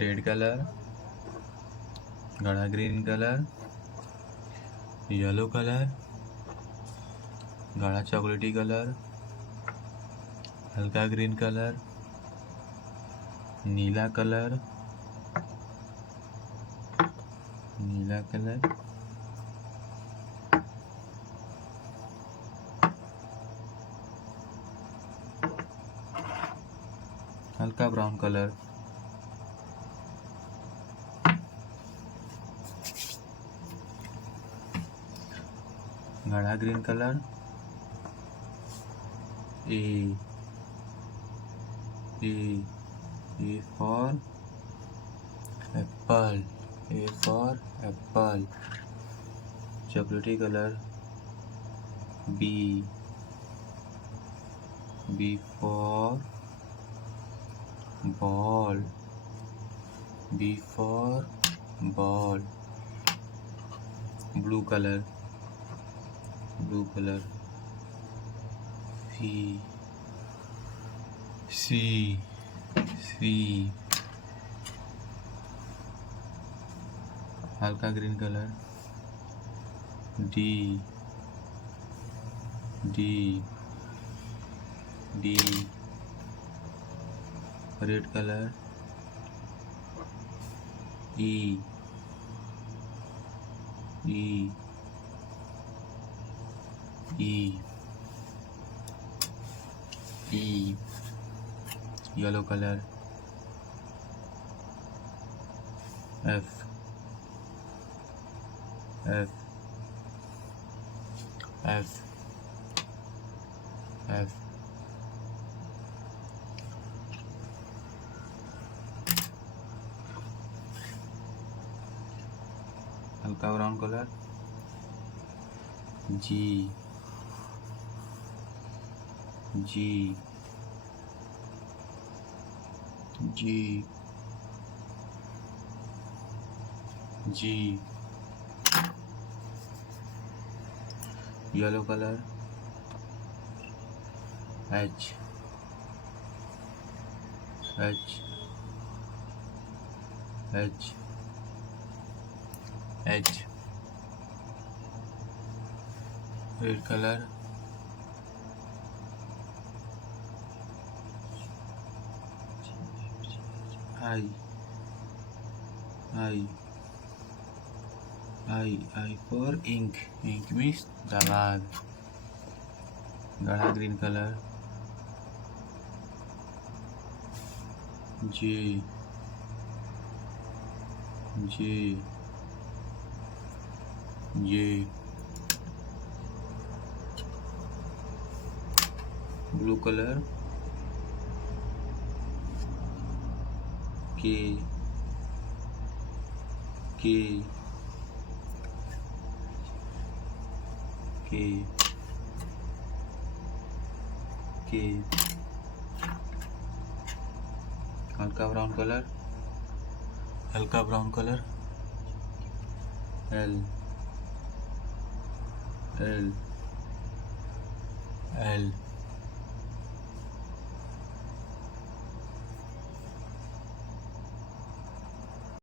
red colour, गाढ़ा green colour, yellow colour, गाढ़ा चॉकलेटी कलर, हल्का ग्रीन कलर, नीला कलर, नीला कलर, हल्का ब्राउन कलर, गाढ़ा green colour, A for apple, A for apple, चॉकलेटी colour, B for ball, B for ball, blue colour, C, हल्का green colour, D, red colour, E, yellow colour, F, हल्का brown colour, G, yellow colour, H, red colour, I for ink means दाग, गाढ़ा green colour, J, blue colour, के, हल्का brown colour, L,